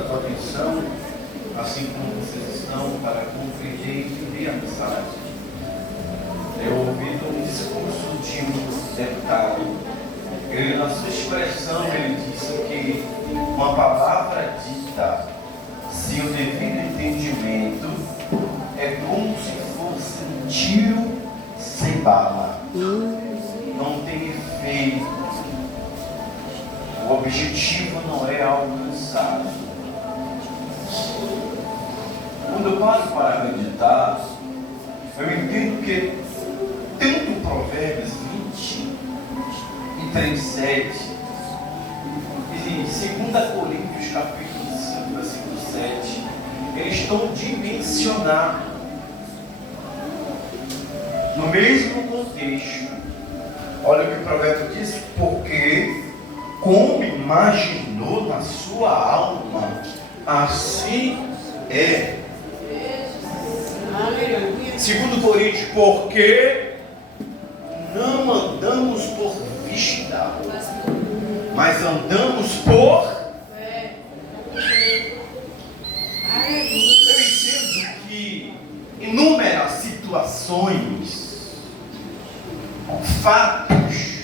a sua atenção, assim como vocês estão, para compreender e entender a mensagem. Eu ouvi um discurso de um deputado. Ele, na sua expressão, ele disse que uma palavra dita sem o devido entendimento é como se fosse um tiro sem bala. Não tem efeito. O objetivo não é alcançado. Quando eu paro para meditar, eu entendo que tanto Provérbios 20 e 3:7 e 2 Coríntios capítulo 5, versículo 7, eles estão dimensionados no mesmo contexto. Olha o que o provérbio diz: porque como imaginou na sua alma, assim é. 2 Coríntios, porque não andamos por vista, mas andamos por... Eu entendo que inúmeras situações, fatos,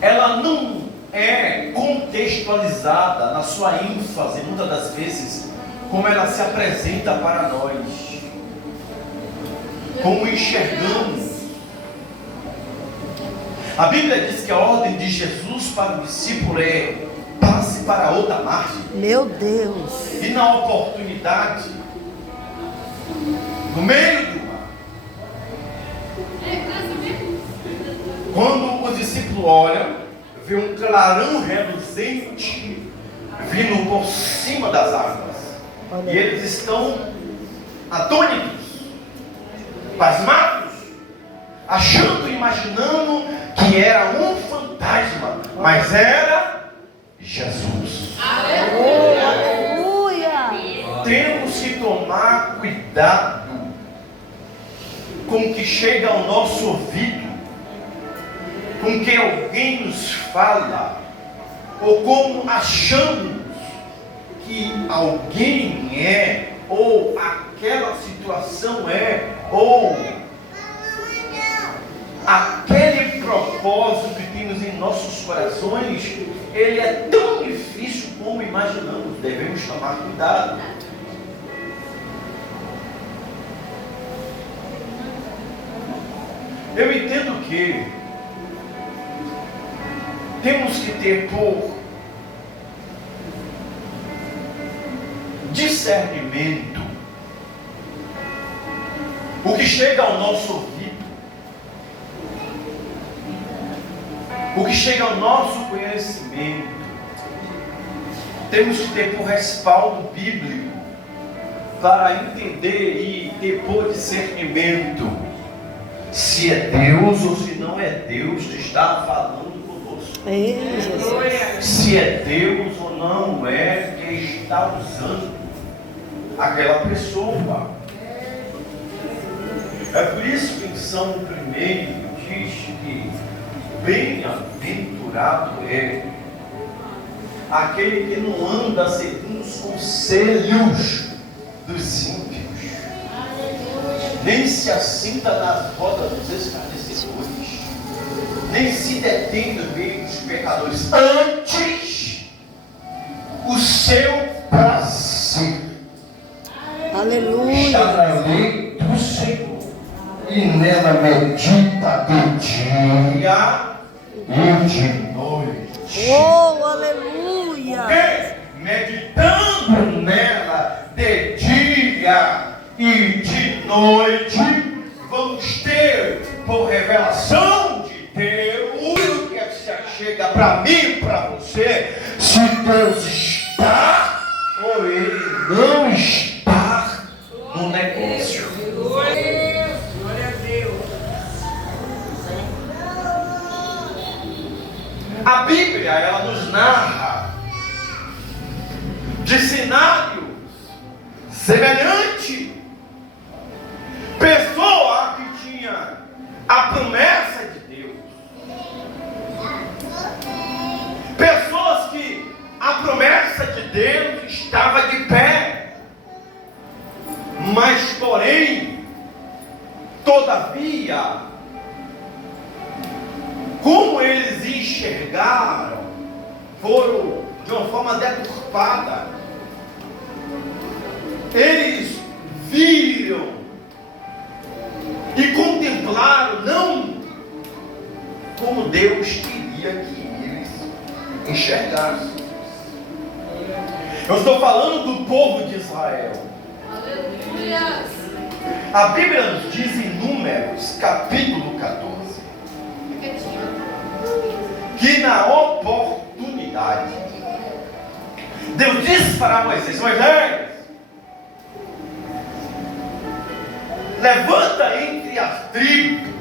ela não é contextualizada na sua ênfase, muitas das vezes, como ela se apresenta para nós, como enxergamos. A Bíblia diz que a ordem de Jesus para o discípulo é: passe para outra margem. Meu Deus. E na oportunidade, no meio do mar, quando os discípulos olham, vê um clarão reluzente vindo por cima das águas. E eles estão atônitos, pasmados, achando, imaginando que era um fantasma, mas era Jesus. Aleluia! Temos que tomar cuidado com o que chega ao nosso ouvido, com o que alguém nos fala, ou como achamos que alguém é, ou aquela situação é, ou aquele propósito que temos em nossos corações, ele é tão difícil como imaginamos. Devemos tomar cuidado. Eu entendo que temos que ter por discernimento o que chega ao nosso ouvido, o que chega ao nosso conhecimento. Temos que ter por respaldo bíblico para entender e ter por discernimento se é Deus ou se não é Deus que está falando conosco. Se é Deus ou não é que está usando aquela pessoa. É por isso que em São 1 diz que bem-aventurado é aquele que não anda segundo os conselhos dos ímpios, nem se assenta nas rodas dos escarnecedores, nem se detém no meio dos pecadores. Antes, o seu prazer está na lei do Senhor, e nela medita de dia e de noite. Oh, aleluia! Porque meditando nela de dia e de noite, vamos ter por revelação de Deus que se achega para mim e para você, se Deus está ou Ele não está no negócio. A Bíblia, ela nos narra de cenários semelhantes. Pessoa que tinha a promessa de Deus. Pessoas que a Deus estava de pé. Mas, porém, todavia, como eles enxergaram, foram de uma forma deturpada. Eles viram e contemplaram não como Deus queria que eles enxergassem. Eu estou falando do povo de Israel. Aleluia. A Bíblia nos diz em Números, capítulo 14, que na oportunidade, Deus disse para Moisés: Moisés, levanta entre as tribos,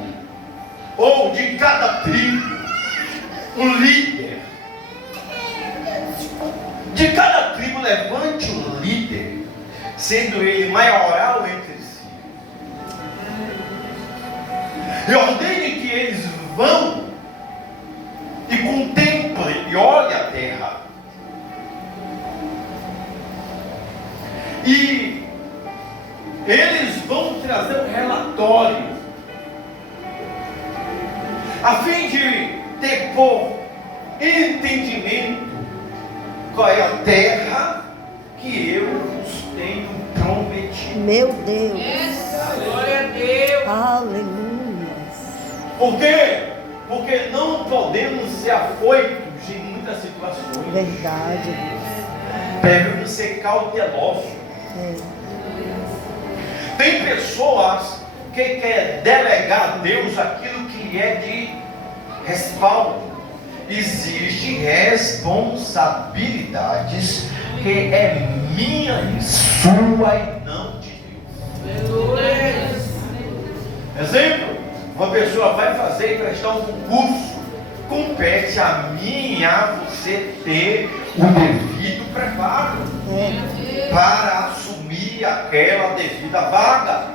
ou de cada tribo, um líder. De cada tribo levante um líder, sendo ele maioral entre si. E ordene que eles vão e contemplem e olhem a terra. E eles vão trazer um relatório, a fim de ter por entendimento qual é a terra que eu vos tenho prometido. Meu Deus. Glória a Deus. Aleluia. Por quê? Porque não podemos ser afoitos em muitas situações. Verdade, Deus. Devemos ser cautelosos. É. Tem pessoas que querem delegar a Deus aquilo que é de respaldo. Existem responsabilidades que é minha e sua e não de Deus. Exemplo, uma pessoa vai fazer e prestar um concurso. Compete a mim e a você ter o devido preparo para assumir aquela devida vaga.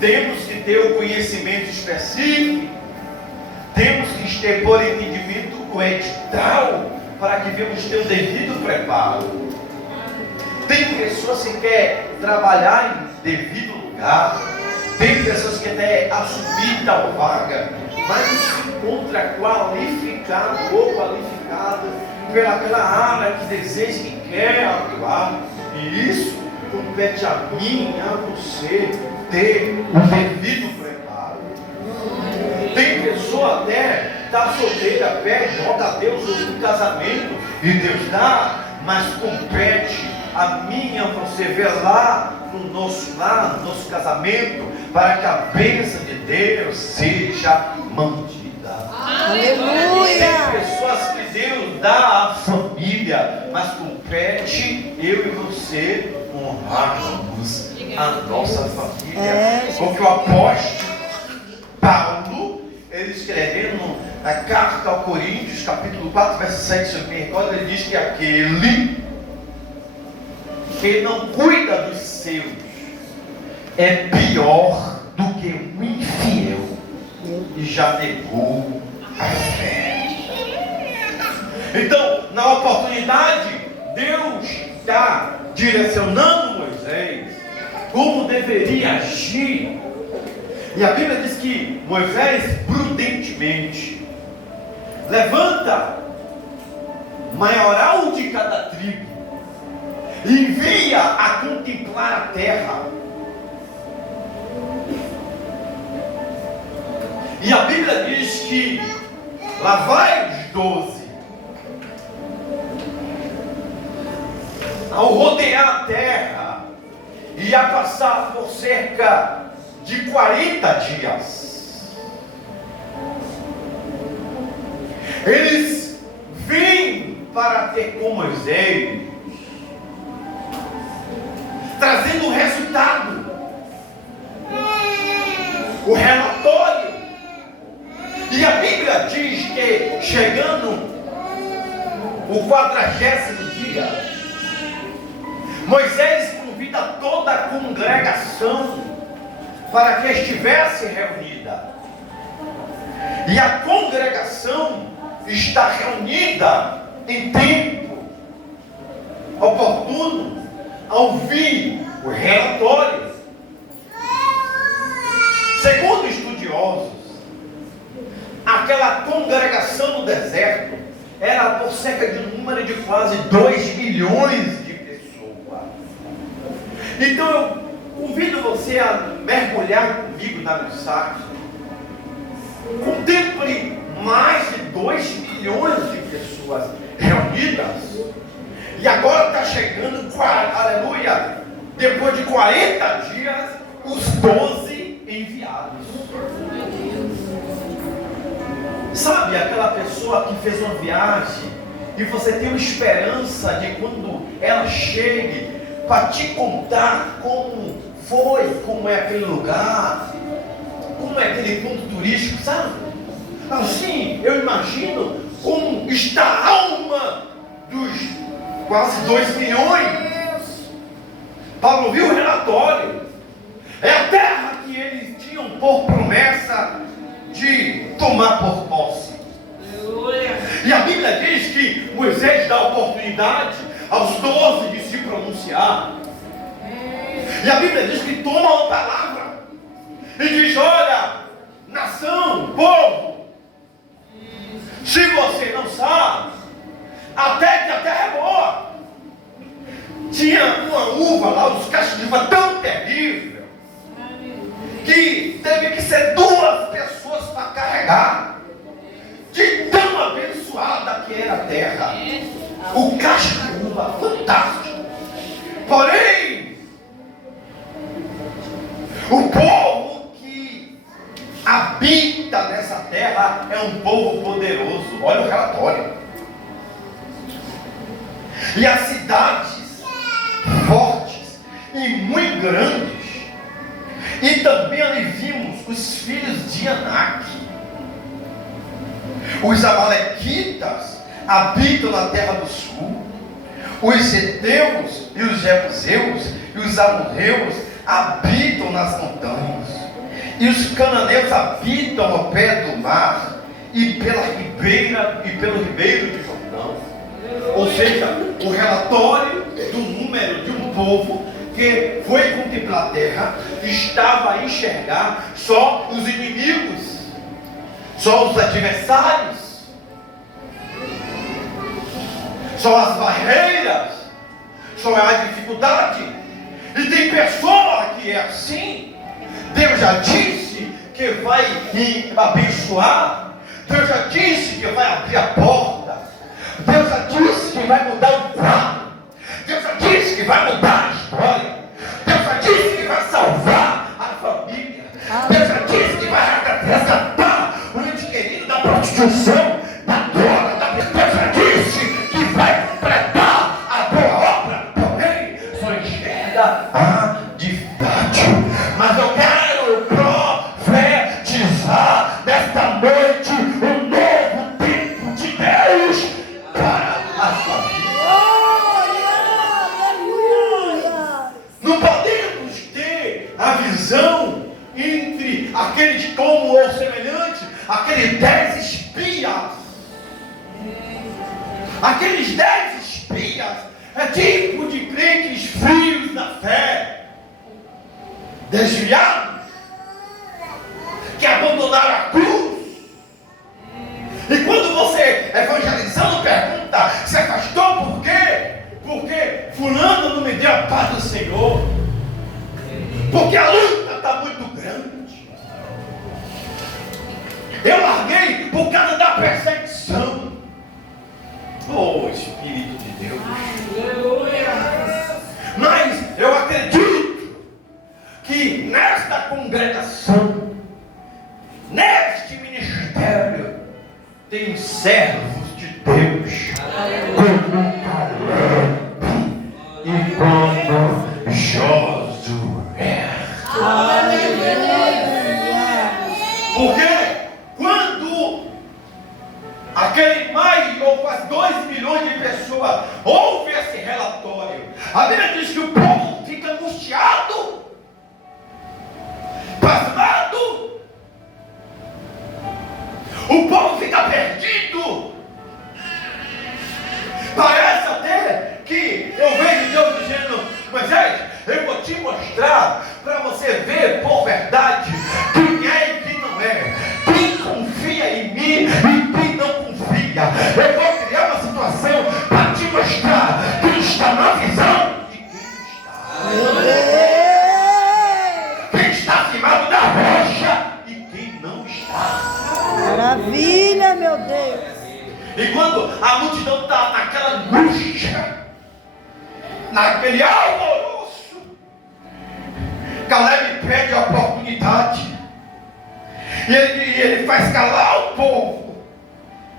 Temos que ter o conhecimento específico. Temos que ter por entendimento o edital, para que venhamos ter o devido preparo. Tem pessoas que querem trabalhar em devido lugar. Tem pessoas que querem assumir tal vaga, mas não se encontra qualificado ou qualificada pelaquela área que deseja e que quer atuar. E isso compete a mim e a você ter o devido preparo. Tem pessoa até está solteira, pede, roga a Deus um casamento, e Deus dá, mas compete a mim e a você velar no nosso lar, no nosso casamento, para que a bênção de Deus seja mantida. Aleluia. Tem pessoas que Deus dá à família, mas compete eu e você honrarmos a nossa família. Porque o apóstolo Paulo, ele escrevendo na carta ao Coríntios, capítulo 4, verso 7, se eu me recordo, ele diz que aquele que não cuida dos seus é pior do que um infiel e já negou a fé. Então, na oportunidade, Deus está direcionando Moisés como deveria agir. E a Bíblia diz que Moisés prudentemente levanta maioral de cada tribo, envia a contemplar a terra. E a Bíblia diz que lá vai os 12, ao rodear a terra, ia passar por cerca de 40 dias. Eles vêm para ter com Moisés, trazendo o resultado, o relatório. E a Bíblia diz que chegando o 40º dia, Moisés convida toda a congregação para que estivesse reunida. E a congregação está reunida em tempo. oportuno a ouvir o relatório. Segundo estudiosos, aquela congregação no deserto era por cerca de um número de quase 2 milhões de pessoas. Então eu convido você a mergulhar comigo na mensagem. Contemple mais de 2 milhões de pessoas reunidas. E agora está chegando, aleluia, depois de 40 dias, os 12 enviados. Sabe aquela pessoa que fez uma viagem e você tem uma esperança de quando ela chegue para te contar como foi, como é aquele lugar, como é aquele ponto turístico, sabe? Assim, eu imagino como está a alma dos quase 2 milhões. Para ouvir o relatório. É a terra que eles tinham por promessa de tomar por posse. E a Bíblia diz que Moisés dá oportunidade aos 12 de se pronunciar. E a Bíblia diz que toma uma palavra e diz: olha, nação, povo, se você não sabe, até que a terra é boa. Tinha uma uva lá, os cachos de uva tão terrível, que teve que ser 2 pessoas para carregar, de tão abençoada que era a terra. O cacho de uva fantástico. Porém, o povo que habita nessa terra é um povo poderoso. Olha o relatório. E as cidades fortes e muito grandes. E também ali vimos os filhos de Anak. Os amalequitas habitam na terra do sul. Os heteus e os jebuseus e os amorreus habitam nas montanhas. E os cananeus habitam ao pé do mar e pela ribeira e pelo ribeiro de Jordão. Ou seja, o relatório do número de um povo que foi contemplar a terra estava a enxergar só os inimigos, só os adversários, só as barreiras, só a dificuldade. E tem pessoa que é assim. Deus já disse que vai abençoar. Deus já disse que vai abrir a porta. Deus já disse que vai mudar o quadro. Deus já disse que vai mudar a história. Deus já disse que vai salvar a família. Deus já disse que vai resgatar o ente querido da prostituição, da droga, da... Deus já disse que vai completar a boa obra. Porém, só enxerga a dificuldade. Mas eu quero profetizar nesta noite um novo tempo de Deus para a sua vida. Não podemos ter a visão entre aqueles como ou semelhante, aqueles 10 espias. Aqueles 10 espias é tipo de crentes frios na fé, desviados, que abandonaram a cruz. E quando você, evangelizando, pergunta: se afastou por quê? Porque fulano não me deu a paz do Senhor, porque a luta está muito grande. Eu larguei por causa da perseguição. Oh, Espírito de Deus. Mas eu acredito que nesta congregação, neste ministério, tem servos de Deus como Caleb e como Josué. Porque quando aquele mais ou quase 2 milhões de pessoas ouve esse relatório, a Bíblia diz que o povo fica angustiado, pasmado. O povo fica perdido. Parece até que eu Moisés, eu vou te mostrar para você ver por verdade quem é e quem não é, quem confia em mim e quem não confia. Eu vou criar uma situação para te mostrar quem está na visão e quem não está. Quem está firmado na rocha e quem não está. Maravilha, meu Deus. E quando a multidão está naquela angústia, naquele alvoroço, Caleb pede a oportunidade. E ele faz calar o povo.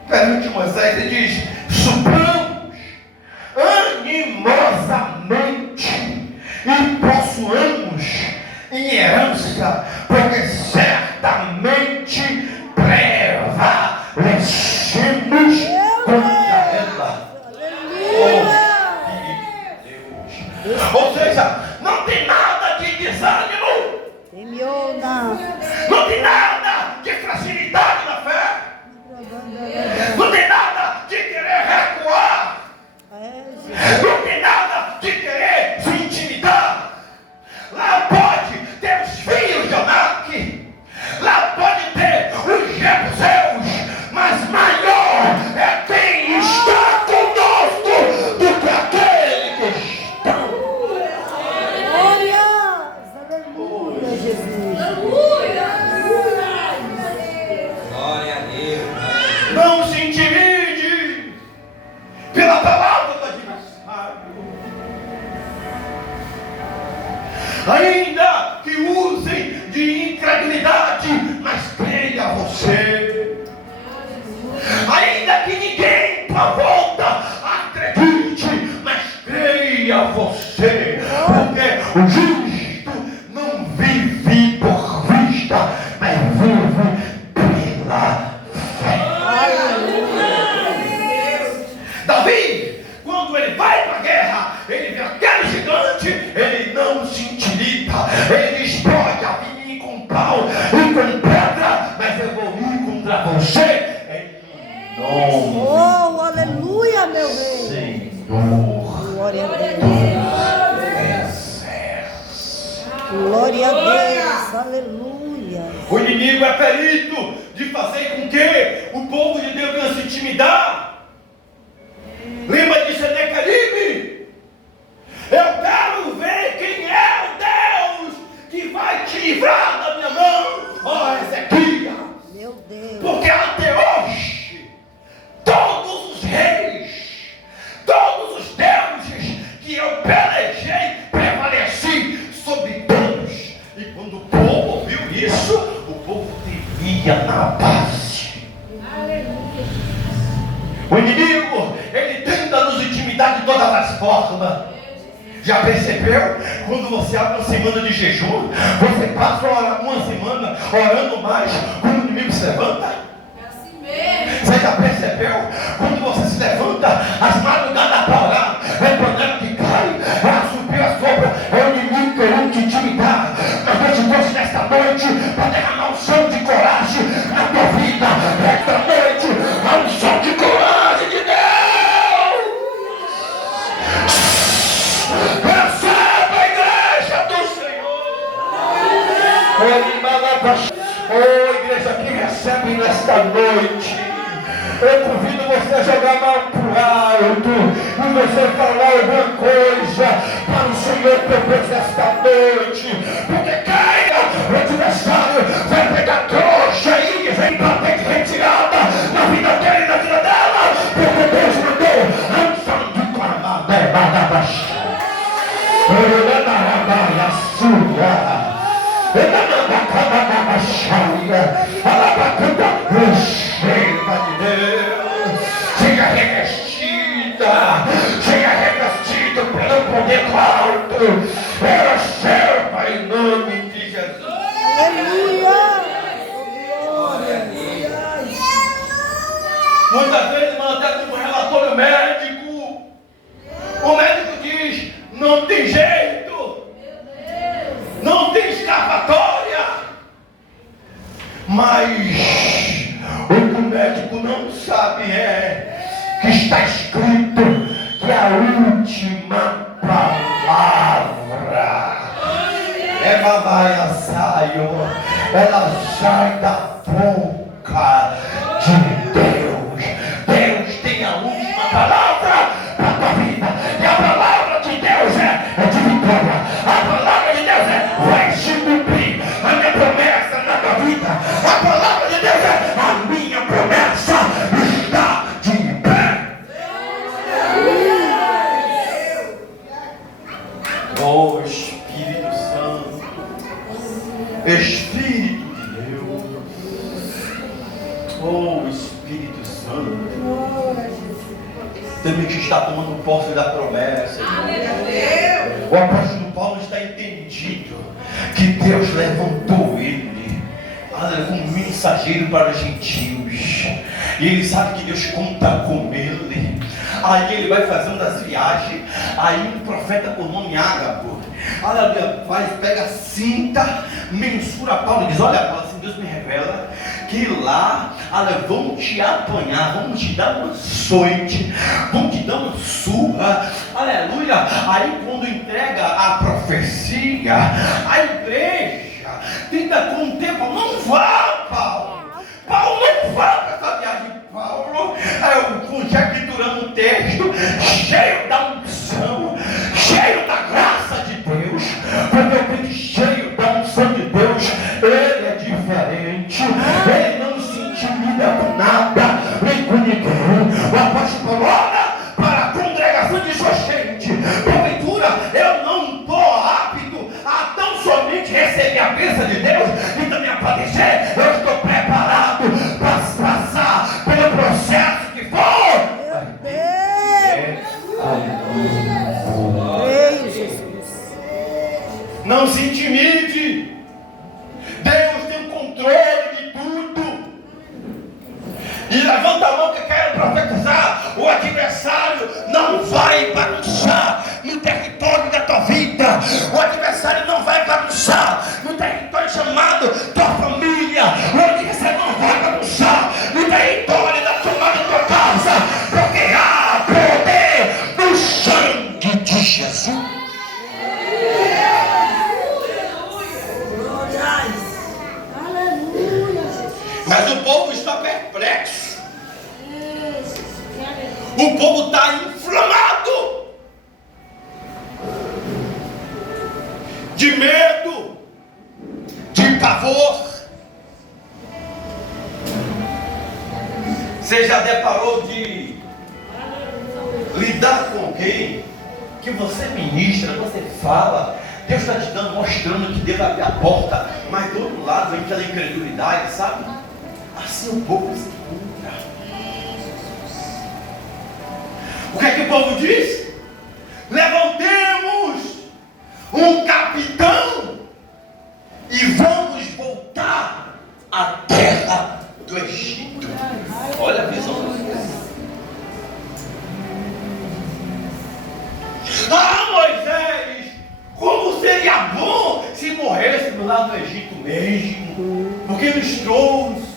Perante Moisés, ele diz: supramos animosamente e possuamos em herança, porque certamente prevalecemos contra ela. Ou seja, não tem nada de desânimo, não tem nada de fragilidade na fé, não tem nada de querer recuar, não tem nada de querer se intimidar. Lá pode ter os filhos de Anak, lá pode ter os jebuseus, mas maior é quem está conosco do que aquele que está. Glória! Aleluia, Jesus. Glória a Deus. Não se intimide pela palavra do adversário. Ainda que usem de incredulidade, mas creia você. Ainda que ninguém para volta acredite, mas creia você. Porque o justo não vive por vista, mas vive pela fé. Davi, quando ele vai para a guerra, ele vê aquele gigante, ele não se intimida. Ele diz: pode vir com pau e com pedra, mas eu vou ir contra você. Oh, aleluia, meu rei. Senhor, Glória a Deus. exército. Glória a Deus. Aleluia. O inimigo é perito de fazer com que o povo de Deus venha se intimidar. Lembra de Senequeribe? Eu quero ver quem é o Deus que vai te livrar da minha mão, ó Ezequias. Meu Deus. Porque até hoje, todos os reis, todos os deuses que eu pelejei, prevaleci sobre todos. E quando o povo ouviu isso, o povo temia na base. O inimigo, ele tenta nos intimidar de todas as formas. Já percebeu? Quando você abre uma semana de jejum, você passa uma semana orando mais, quando o inimigo se levanta? Você já percebeu? Quando você se levanta, as madrugadas para orar, é panela que cai, é a subir a sombra, é o inimigo querendo te intimidar. Mas eu te trouxe nesta noite para derramar um som de coragem na tua vida. Esta noite, há um som de coragem de Deus. Receba a igreja do Senhor. Oh, igreja que recebe nesta noite, eu convido você a jogar a mão para o alto e você falar alguma coisa para o Senhor depois desta noite, porque caia o adversário, vai pegar trouxa e vem bater de retirada na vida dele e na vida dela, porque Deus mandou a unção de Corabá. Receba de Deus, seja revestida, seja revestido pelo poder do alto, receba em nome de Jesus. Aleluia. Muitas vezes mandamos um relatório médico, o médico diz: não tem jeito, não tem escapatória. Mas o que o médico não sabe é que está escrito que a última palavra ela sai da boca de Deus. Deus tem a última palavra para a tua vida. E a palavra de Deus é de vitória. A palavra de Deus vai se cumprir. A minha promessa na tua vida. A palavra de Deus a minha promessa está de pé. Oh Espírito Santo, Espírito de Deus, oh Espírito Santo, temos que estar tomando posse da promessa. O apóstolo Paulo está entendido que Deus levantou ele como mensageiro para os gentios, e ele sabe que Deus conta com ele. Aí ele vai fazer uma das viagens. Aí um profeta por nome Ágabo, pega a cinta, mensura Paulo e diz: olha Paulo, assim Deus me revela que lá, vão te apanhar, vão te dar uma açoite, vão te dar uma surra, aleluia. Aí quando entrega a profecia, a igreja tenta conter Paulo: não vá Paulo, Paulo não vá para essa viagem. Paulo, conjecturando um texto cheio da unção, cheio da graça de Deus, porque eu creio que cheio da unção de Deus, ele é diferente, ele não se intimida com nada, nem com ninguém. O apóstolo Paulo olha para a congregação de sua gente: porventura eu não estou apto a tão somente receber a bênção de Deus e também a padecer. Eu estou preparado para passar pelo processo que for. Creio, Jesus. Não se intimide. Deus tem o controle de tudo. E levanta a mão que quero profetizar: o adversário não vai bagunçar no território da tua vida. O adversário não vai bagunçar no território chamado tua família. O adversário não vai bagunçar no território da tua casa, porque há poder no sangue de Jesus. Mas o povo está perplexo. O povo está inflamado de medo, de pavor. Você já deparou de lidar com alguém que você ministra, você fala, Deus está te dando, mostrando que Deus abre a porta, mas do outro lado vem aquela incredulidade, sabe? Assim o povo se encontra. O que é que o povo diz? Levantemos um capitão e vamos voltar à terra do Egito. Olha a visão do Deus. Moisés, como seria bom se morrêssemos lá no Egito mesmo, porque nos trouxe.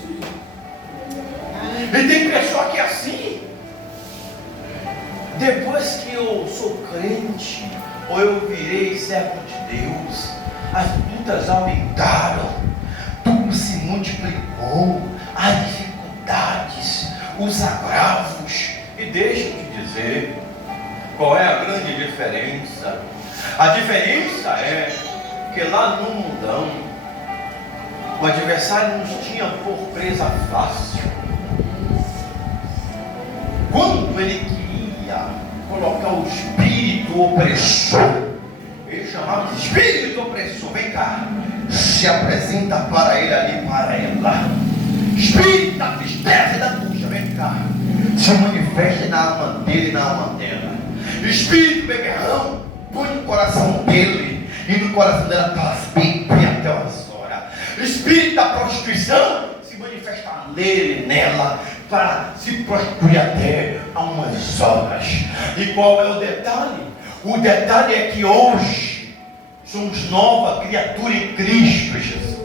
E tem pessoa que é assim. Depois que eu sou crente, ou eu virei servo de Deus, as lutas aumentaram, tudo se multiplicou, as dificuldades, os agravos. E deixa eu te dizer qual é a grande diferença. A diferença é que lá no mundão, o adversário nos tinha por presa fácil. Quando ele queria colocar o espírito opressor, ele chamava de espírito opressor: vem cá, se apresenta para ele ali, para ela. Espírito da tristeza e da angústia, vem cá, se manifesta na alma dele e na alma dela. Espírito beberrão, põe no coração dele, e no coração dela está bem até umas horas. Espírito da prostituição, se manifesta nele e nela, para se prostituir até a umas horas. E qual é o detalhe? O detalhe é que hoje somos nova criatura em Cristo Jesus.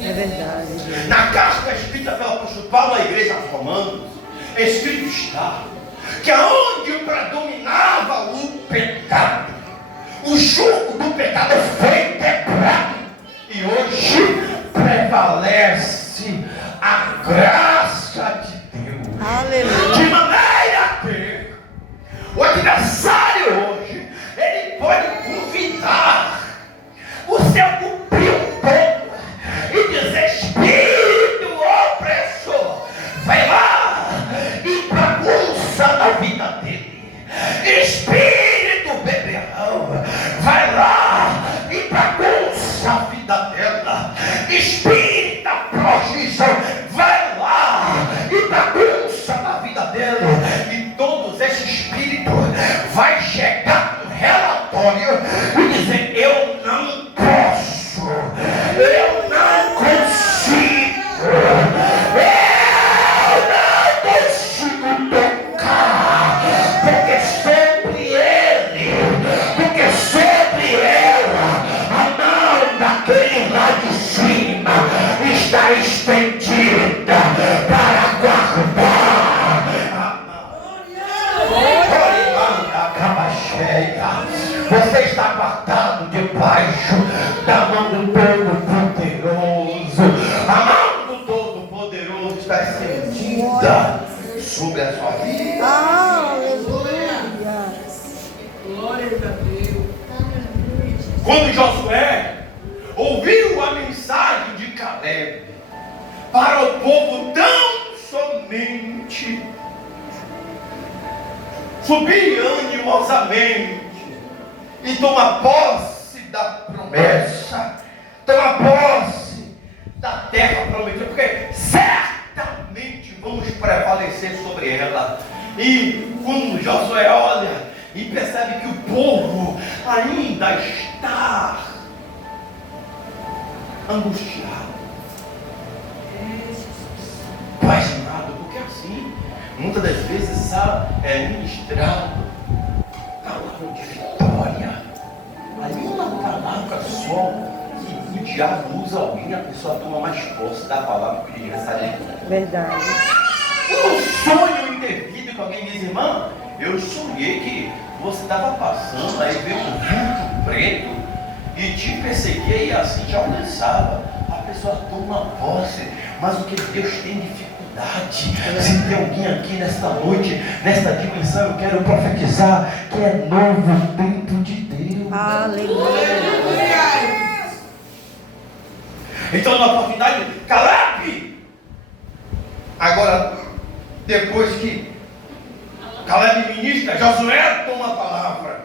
É verdade. Na carta escrita pelo apóstolo Paulo à igreja aos Romanos, escrito está que aonde predominava o pecado, o jugo do pecado foi quebrado, e hoje prevalece a graça de Deus. Aleluia. De maneira que o adversário hoje, ele pode convidar o seu cumprir um pouco e dizer: espírito opressor, vai lá e bagunça na vida dele. Espírito beberrão, vai lá e bagunça a vida dela. Espírito prostituição, vai lá e bagunça na vida dela. E todos esses espíritos vai chegar no relatório e dizer: eu não posso, eu não consigo, eu não consigo tocar, porque sobre ele, porque sobre ela, a mão daquele lá de cima está estendida para guardar a mão. Você está guardado debaixo da mão do Todo-Poderoso. A mão do Todo-Poderoso está estendida sobre a sua vida. Aleluia. Glória a Deus. Quando Josué ouviu a mensagem de Caleb para o povo tão somente subir animosamente e tomar posse da promessa, tomar posse da terra prometida, porque certamente vamos prevalecer sobre ela. E quando Josué olha e percebe que o povo ainda está angustiado, apaixonado, porque assim, muitas das vezes é ministrado palavra de vitória, ali uma palavra só, que o diabo usa alguém, a pessoa toma mais posse da palavra que ele recebe. Verdade. Um sonho indevido que alguém diz: irmão, eu sonhei que você estava passando, aí veio um vulto preto e te perseguia e assim te alcançava. A pessoa toma posse, mas o que Deus tem dificuldade. Se tem alguém aqui nesta noite, nesta dimensão, eu quero profetizar que é novo tempo de Deus. Aleluia. Então, na oportunidade, Caleb, agora, depois que Caleb ministra, Josué toma a palavra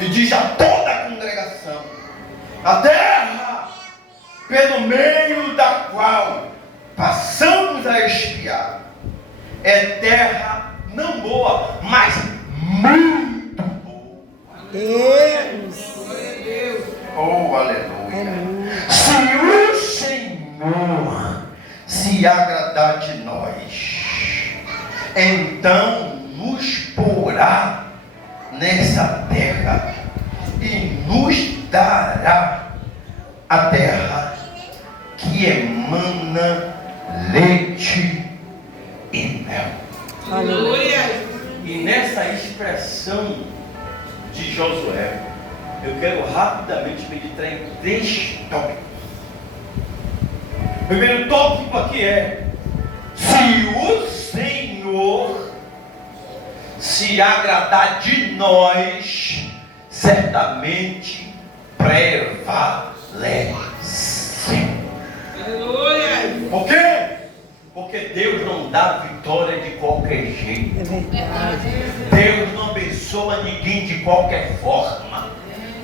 e diz a toda a congregação: a terra pelo meio da qual passamos a espiar é terra não boa, mas muito boa. Deus. Oh, aleluia. Se o Senhor se agradar de nós, então nos porá nessa terra e nos dará a terra que emana leite e mel. Aleluia. E nessa expressão de Josué, eu quero rapidamente meditar em 3 tópicos. O primeiro tópico aqui é: se o Senhor se agradar de nós, certamente prevalecemos. Aleluia. Por quê? Porque Deus não dá vitória de qualquer jeito. É verdade. Deus não abençoa ninguém de qualquer forma.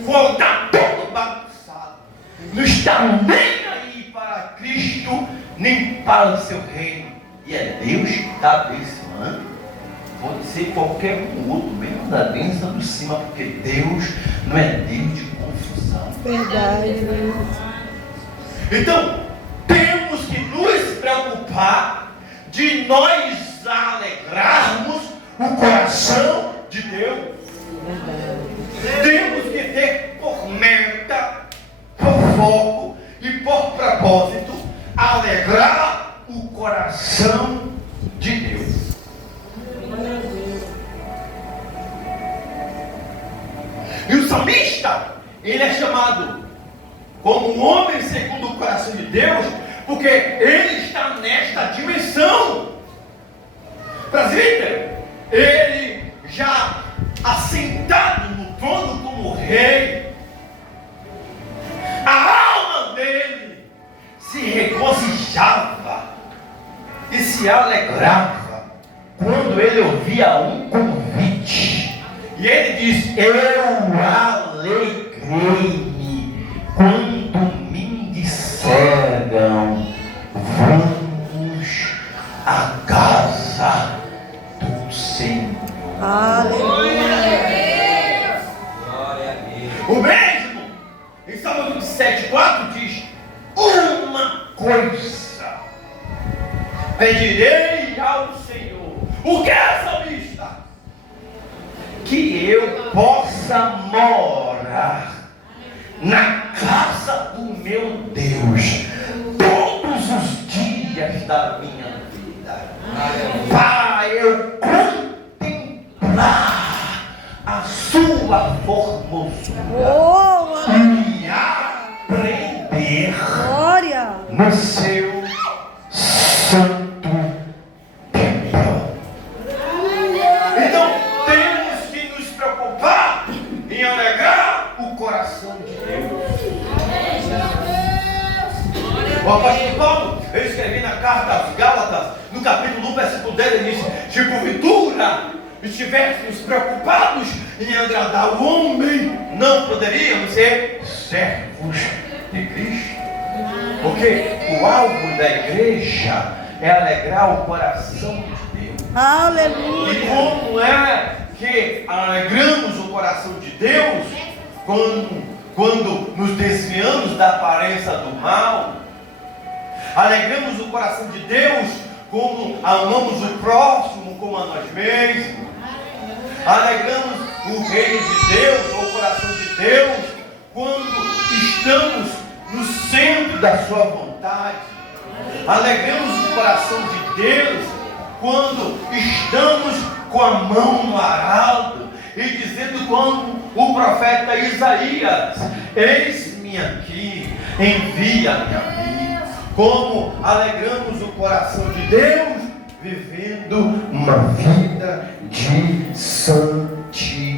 Quando está todo bagunçado, não está nem aí para Cristo, nem para o seu reino. E é Deus que está abençoando. Pode ser qualquer um outro, mesmo da bênção do cima, porque Deus não é Deus de confusão. Verdade. Então, temos que nos preocupar de nós alegrarmos o coração de Deus. Temos que ter por meta, por foco e por propósito alegrar o coração de Deus. E o salmista, ele é chamado, Deus, porque Ele está nesta dimensão. Presbítero, Ele já assentado no trono como rei, a alma dele se regozijava e se alegrava quando ele ouvia um convite. E ele diz: eu alegrei-me quando me disseram, vamos à casa do Senhor. Aleluia. Glória a Deus. O mesmo, em Salmo 27,4 diz: uma coisa pedirei ao Senhor. O que é, salmista? Que eu possa morar na casa do meu Deus todos os dias da minha vida, para eu contemplar a sua formosura Oh, e aprender glória. no seu santo templo. Então temos que nos preocupar em alegrar o coração de Deus. O apóstolo Paulo, ele escreveu na carta aos Gálatas, no capítulo 1, versículo 10, ele diz: se porventura estivéssemos preocupados em agradar o homem, não poderíamos ser servos de Cristo. Porque o alvo da igreja é alegrar o coração de Deus. Aleluia. E como é que alegramos o coração de Deus? Quando nos desviamos da aparência do mal. Alegramos o coração de Deus como amamos o próximo como a nós mesmos. Alegramos o reino de Deus, ou o coração de Deus, quando estamos no centro da sua vontade. Alegramos o coração de Deus quando estamos com a mão no arado e dizendo como o profeta Isaías: eis-me aqui, envia-me a mim. Como alegramos o coração de Deus vivendo uma vida de santidade.